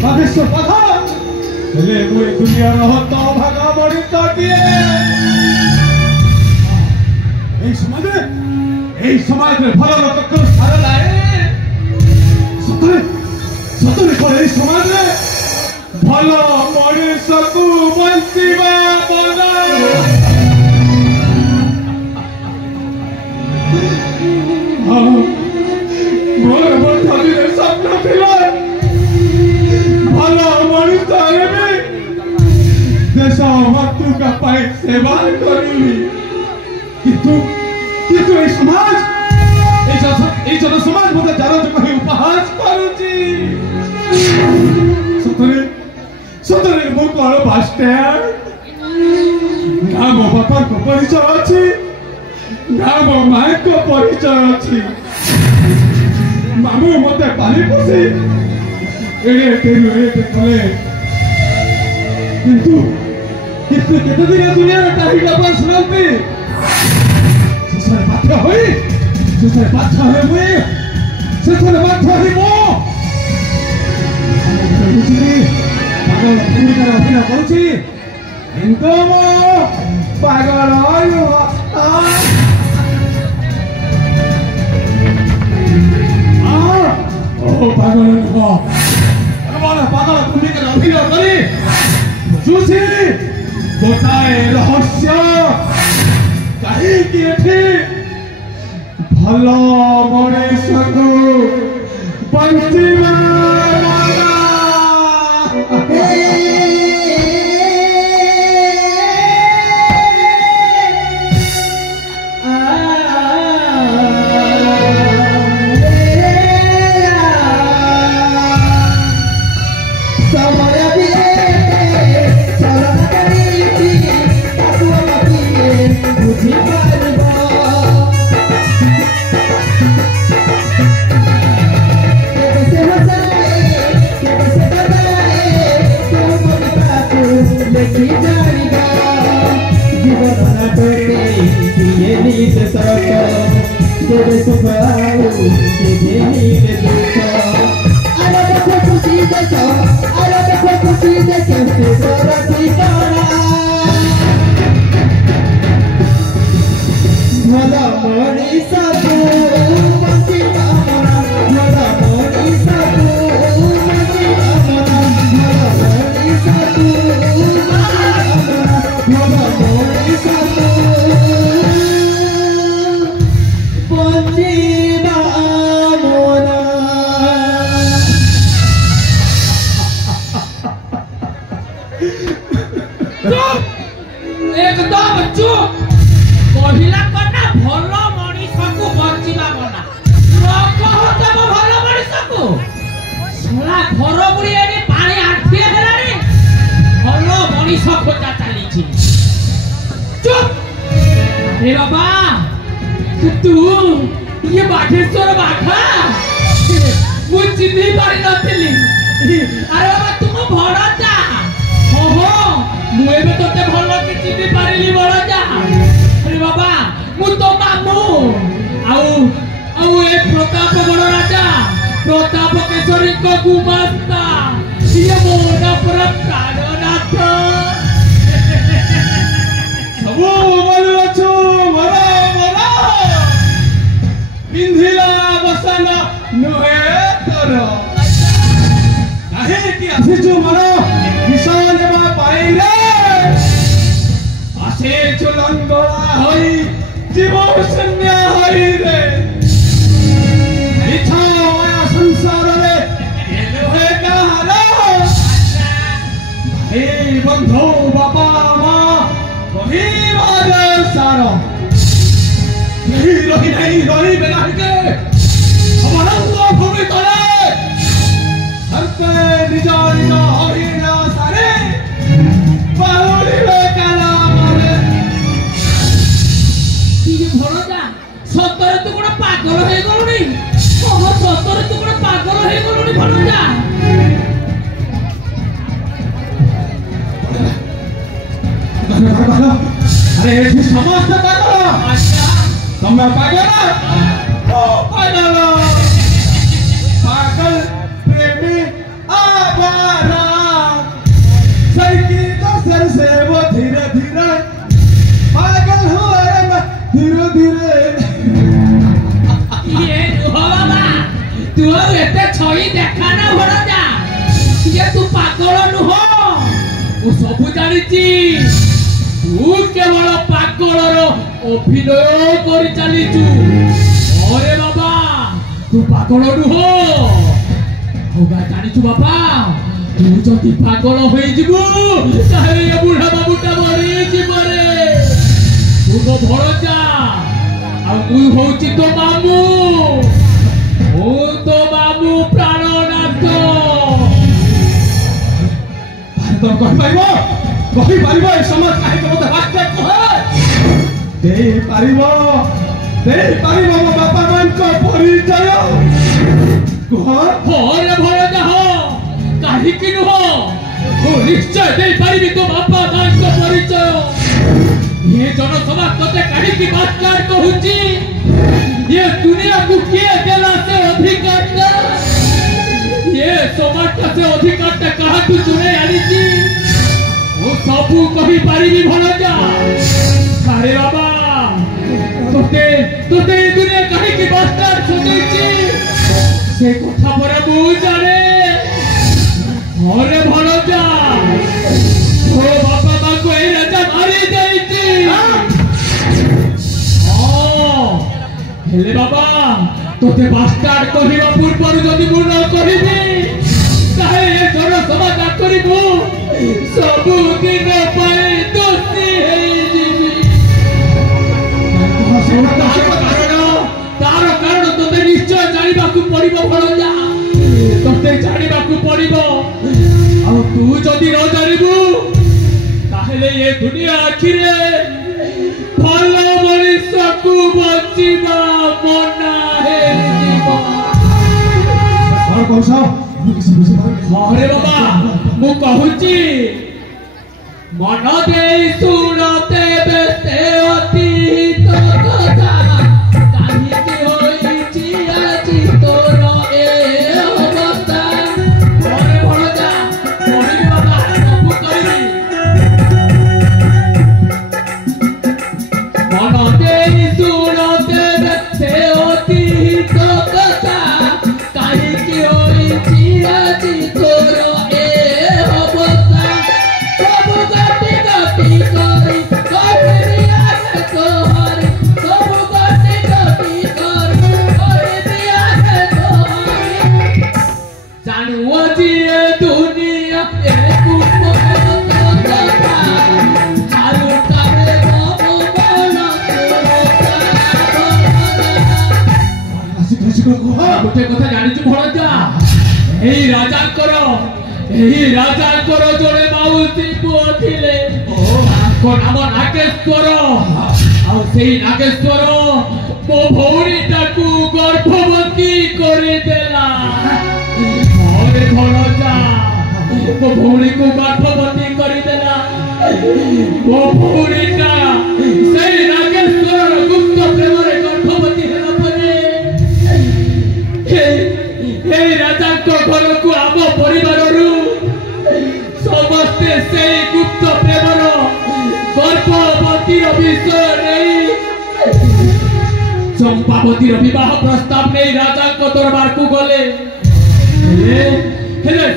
भविष्य पथ हेले मुझे दुनिया रहत भागा बड़ी तटिए এই সমাজে ভালো লোক সারা লায়ে সতরে করে এই সমাজে ভালো মনুষ্যକୁ বঞ্চিবা বনা ମୋର ବନ୍ଧୁରେ ସ୍ୱପ୍ନ ଥିଲା ଭଲ ମଣିଷ ହେବି ଦେଶ ମାତୃକା ପାଇଁ ସେବା କରିବି କିନ୍ତୁ এই সমাজ এই জন সমাজ মধ্যে যারা কহি উপহাস করুছি সতরে মু কোন বাস্টার না মো বাপার পরিচয় আছে না মো মায়ের পরিচয় আছে মামু মতে পালি পশি কলে কিন্তু কেতে দিন দুনিয়ার তারিখা পান শুনাতে বাধ্য হই বাধ্য হয়ে মুই শেষে বাধ্য হই মো পাগল ভূমিকার অভিনয় করছি কিন্তু মো পাগল পাগল নুহ পাগল ভূমিকার অভিনয় করি বুঝুছি গোটাଏ রহস্য কাহিকি এঠি ভাল মଣିষକୁ ବଞ୍ଚିବା अरे समस्त पागल तमे पागल ओ पागल पागल प्रेमी आ तू केवल पागलर अभिनय कर चलीचु। अरे बाबा तू पागल नुह जानिचु बाबा तू जदि पागल हो बुढ़ा बाबूटा मरी जीवरे तू तो भरजा आउची तो मामू तो मामू प्राणनाथ कही समाज कहीं मत बात कहे मो बापा मान को परिचय हरे भरजा हो कहीं नुह निश्चय दे पारिबी तो बापा मान को परिचय। ये जनसभा कते कहीं बातकार कहूची ये दुनिया को किए देला से अधिकार ये समाज से अधिकार कहा तू चुने आनीची वो सबू कही पारिबी भरजा। अरे बाबा तोते तोते ये दुनिया कहीं की बातकार सुनेची से कथा पर मु जाने। अरे भरजा ओ बापा मां को ए राजा मारी देइची हेले बाबा तोते बास्टार्ड कहिबा पूर्वरु जदि मु न कहिबी ताहे ए जनसभा ना करिबु सबु दिन पाए दोषी हेई जीवी। तार कारण तोते निश्चय जानिबा को पड़िबो भरजा तोते जानिबा को पड़िबो आ तू जदि न जानिबु ताहेले ए दुनिया आखिरे भल मनुष्य को बचिबा मना हे अरे बाबा मु कहूची मन दे सुनते बेसे अतीत कथा काहे के होईची आजी तोर ए अवस्था। अरे भरजा कहिबी बाबा सब कहिबी मन दे सुनते बेसे अतीत कथा काहे के होईची आजी तोर ए अवस्था। सब गति गति करी कहि आगे तोहर सब गति गति करी कहि आगे तोहर जानू जी ए दुनिया ए कुपो कथा हारू करे बाबू बना गोटे कथा जानिचु भरजा एही राजांकर जोड़े माउसी पुओ थिले ताको नाम नागेश्वर आउ सेही नागेश्वर मो भौणीटाकू गर्भवती करि देला। अरे भरजा मो भौणी को गर्भवती करि देला मो भौणीटा सेही नागेश्वर गुप्त प्रेम रे गर्भवती हेला परे हे राजा को घर को आम परिवार समस्ते से गुप्त प्रेमर गर्भवती विषय नहीं चंपावती विवाह प्रस्ताव नहीं राजा को दरबार को गले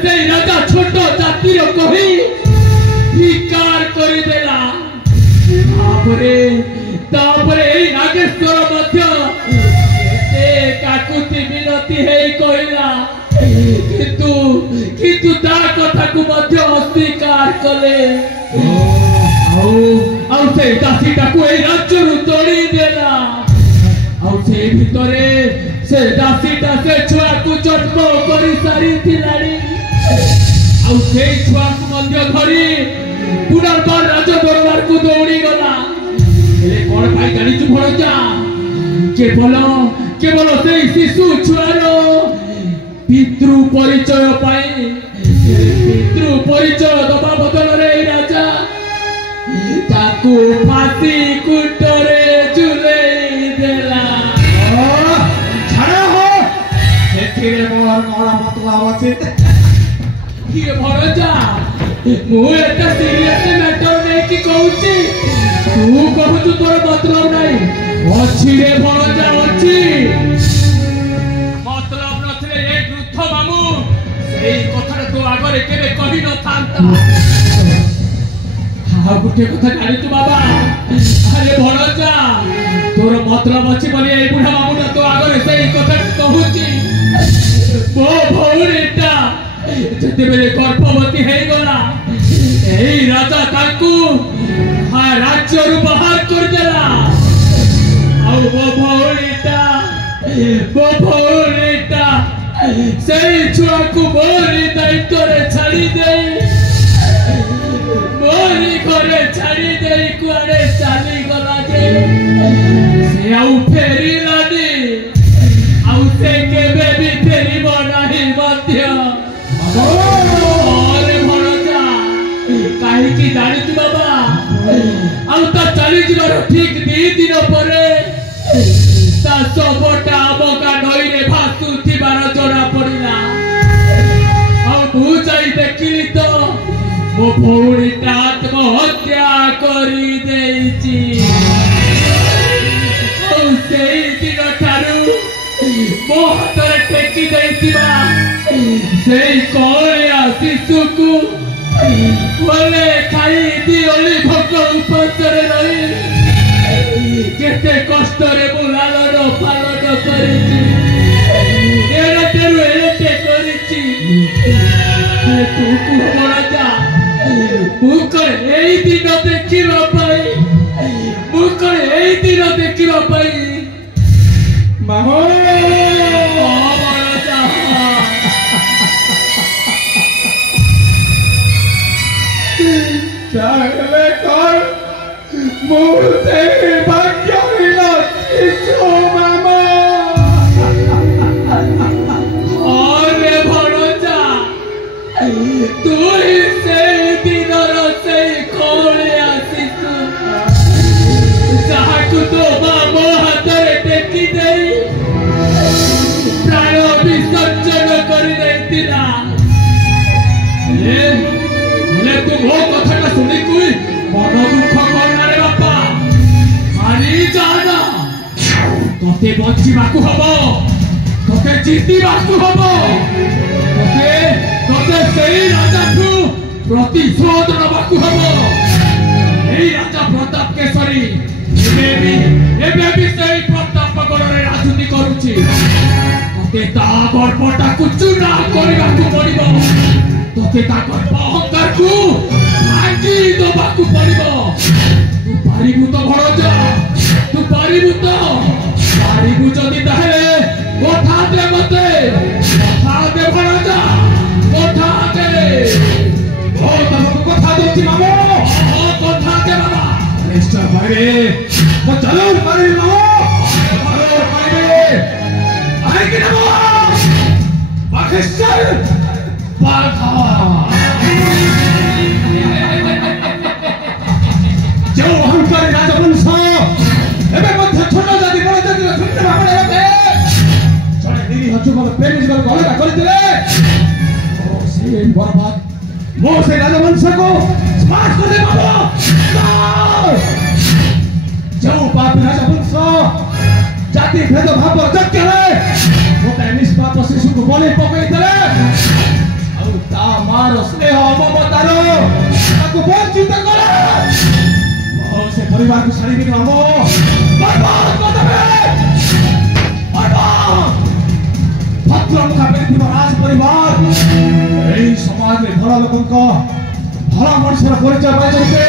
से राजा छोट जाति कही धिकार करदेला। नागेश्वर काकुति विनती है कहला किंतु ता कथा को मध्य अस्वीकार कले से दासीटा को ए राज्य तोड़ी देला से भितरे से दासीटा से छुआ को जन्म करी सारी थिलाड़ी से छुआ को मध्य धरी पुनर्बार राज दरबार को दौड़ी गला कौन भाई जानिचु भरजा केवल से शिशु छुआर पितृ परिचय दबा बदल रे राजा ताकू फांसी कुटरे झुलेई देला। छाड़ा हो एथिरे मोर कौन मतलब अछि ये भरजा मु एटा सीरियस मैटर नै कि कहूची तू कहू तोर मतलब नहीं अछि रे भरजा अछि मतलब नथले ए वृद्ध मामू सेही कथा तो आगरे केबे कहि न थांता ଆଉ ଗୋଟେ କଥା ଜାଣିଛୁ ବାବା ଆରେ ଭଣଜା ତୋର ମତଲବ ଅଛି ବୋଲି ଏଇ ବୁଢା ମାମୁଟା ତୋ ଆଗରେ ସେଇ କଥା କହୁଛି ମୋ ଭଉଣୀଟା ଯେତେବେଳେ ଗର୍ଭବତୀ ହେଇଗଲା ଏଇ ରାଜା ତାଙ୍କୁ ରାଜ୍ୟରୁ ବାହାର କରିଦେଲା ଆଉ ମୋ ଭଉଣୀଟା ସେଇ ଛୁଆକୁ ମୋରି ଦାୟିତ୍ୱରେ ଛାଡ଼ି ଦେଇ ମୋରି ଘରେ ଛାଡ଼ି ଦେଇ କୁଆଡ଼େ ଚାଲିଗଲା ଯେ ସେ ଆଉ ଫେରିଲାନି ଆଉ ସେ କେବେ ବି ଫେରିବ ନାହିଁ ମଧ୍ୟ ଅରେ ଭଣଜା କାହିଁକି ଜାଣିଛୁ ବାବା ଆଉ ତା ଚାଲିଯିବାର ଠିକ 2 ଦିନ ପରେ ତା ଶବଟା ଆମ ଗାଁ ନଈରେ ଭାସୁଥିବାର ଜଣା ପଡ଼ିଲା ଆଉ ମୁଁ ଯାଇ ଦେଖିଲି ତ ମୋ ଭଉଣୀଟା ଆତ୍ମହତ୍ୟା କରିଦେଇଛି ଆଉ ସେଇ ଦିନ ଠାରୁ ମୋ ହାତରେ ଟେକି ଦେଇଥିବା ସେଇ କଅଁଳିଆ ଶିଶୁକୁ ବୋଲେ ଖାଇ ଦିଅଳି ଭୋକ ଉପାସରେ ରହି କେତେ କଷ୍ଟରେ ମୁଁ ଲାଳନ ପାଳନ କରିଛି ଏଡ଼େରୁ ଏଡ଼େ କରିଛି ତୁ କୁହ ଭଣଜା ମୁଁ କଣ ଏଇ ଦିନ ଦେଖିବା ପାଇଁ ମାମୁ ଭଣଜା ଚାହିଁଲେ କଣ ମୁଁ ସେଇ ଭାଗ୍ୟହୀନ ଶିଶୁ ମାମା ଅରେ ଭଣଜା ତୁ ହିଁ ସେଇ ଦିନର ସେଇ କଅଁଳିଆ ଶିଶୁ ଯାହାକୁ ତୋ ମା ମୋ ହାତରେ ଟେକି ଦେଇ ପ୍ରାଣ ବିସର୍ଜନ କରିଦେଇଥିଲା ହେଲେ ତୁ ମୋ କଥାଟା ଶୁଣିକୁ ମନ ଦୁଃଖ କରନାରେ ବାପା ମାରି ଯାଆନା ତତେ ବଞ୍ଚିବାକୁ ହବ ତତେ ଜିତିବାକୁ ହବ ତତେ ସେଇ ରାଜାଠୁ ପ୍ରତିଶୋଧ ନେବାକୁ ହବ ଏଇ ରାଜା ପ୍ରତାପ କେଶରୀ ଏବେ ବି ସେଇ ପ୍ରତାପଗଡ଼ରେ ରାଜନୀତି କରୁଛି ତତେ ତା ଗର୍ଭଟାକୁ ଚୂନା କରିବାକୁ ପଡ଼ିବ ତତେ ତା ଗର୍ଭ ଅହଙ୍କାରକୁ ଭାଙ୍ଗି ଦେବାକୁ ପଡ଼ିବ ତୁ ପାରିବୁ ତ ଭଣଜା ତୁ ପାରିବୁ ଯଦି ତାହେଲେ କଥା ଦେ ମତେ କଥା ଦେ ଭଣଜା କଥା ଦେ ତମକୁ କଥା ଦଉଛି ମାମୁ କଥା ଦେ ବାବା ନିଶ୍ଚୟ ପାଇବେ ମୁଁ ଜରୁର ପାରିବି ମାମୁ ପାଇବେ କାହିଁକି ନା ପାକିସ୍ତାନ ଯେଉଁ ଅହଙ୍କାରୀ ରାଜବଂଶ ଏବେ ମଧ୍ୟ ଛୋଟ ଜାତି ବଡ଼ ଜାତିର ଶୂନ୍ୟ ଭାବରେ ଜଣେ ନିରୀହ ଯୁଗର ପ୍ରେମୀ ଯୁଗକୁ ଅଲଗା କରିଥିଲେ ମୁଁ ସେଇ ରାଜବଂଶକୁ ସ୍ମାସ କରିଦେବ ଯେଉଁ ପାପୀ ରାଜବଂଶ ଜାତି ଭେଦ ଭାବ ଯଜ୍ଞରେ ଗୋଟାଏ ନିଷ୍ପାପ ଶିଶୁକୁ ବଳି ପକାଇଥିଲେ ଆଉ ତା ମାର ସ୍ନେହ ମମତାର ତାକୁ ବଞ୍ଚିତ କଲେ ସେ ପରିବାରକୁ ଛାଡ଼ିକି ଆମ ବର୍ବାଦ କରିଦେବେ ଭଦ୍ରମୁଖା ପେରିଥିବା ରାଜ ପରିବାର ଏହି ସମାଜରେ ଭଲ ଲୋକଙ୍କ ଭଲ ମଣିଷର ପରିଚୟ ପାଇଛନ୍ତି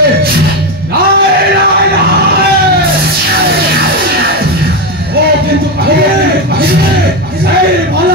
ଓ କିନ୍ତୁ କହିବେ ସେଇ ଭଲ